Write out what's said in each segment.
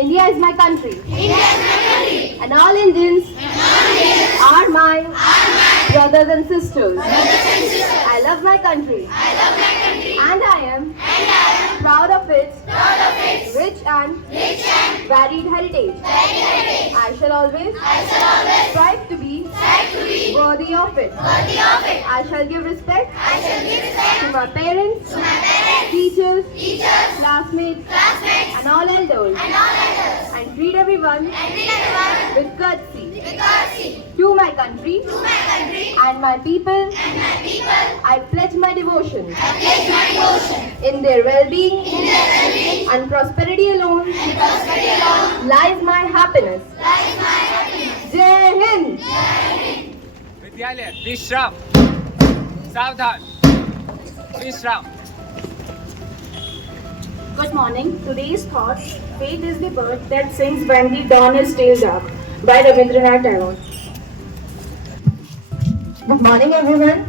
India is my country. India is my country. And all Indians are my brothers and sisters. I love my country. And I am proud of its rich and varied heritage. I shall always strive to be worthy of it. I shall give respect to my parents, teachers, classmates, and all elders, and treat everyone with courtesy. To my country and my people, I pledge my devotion. In their well-being and prosperity alone lies my happiness. Jai Hind! Vidyalya, Vishram. Savdhan. Vishram. Good morning. Today's thought, fate is the bird that sings when the dawn is still dark, by Rabindranath Tagore. Good morning, everyone.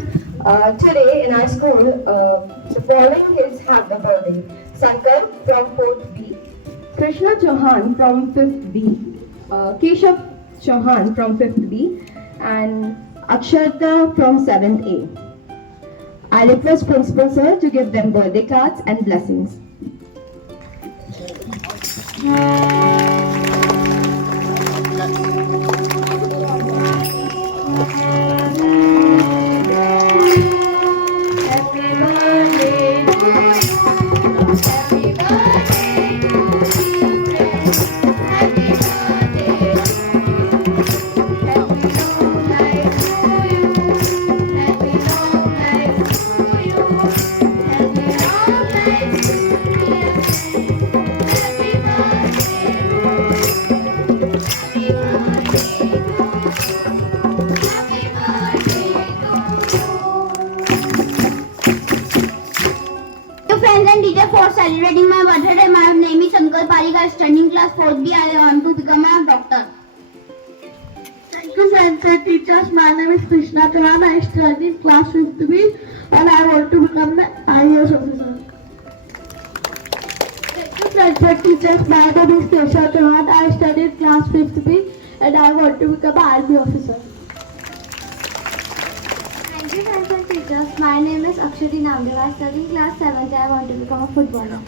Today in our school, the following kids have the birthday. Sankar from 4th B, Krishna Chauhan from 5th B, Keshav Chauhan from 5th B, and Aksharta from 7th A. I request Principal Sir to give them birthday cards and blessings. Friends and teachers for celebrating my birthday. My name is Shankar Parikar, studying class 4th B. I want to become a doctor. Thank you, friends and teachers. My name is Krishna Chauhan. I study in class 5th B and I want to become an IAS officer. Thank you, friends and teachers. My name is Keshav Chauhan. I study in class 5th B and I want to become an army officer. Thank you, friends and teachers. My name is Akshati Namdev. I study in class 7th. I want to become a footballer.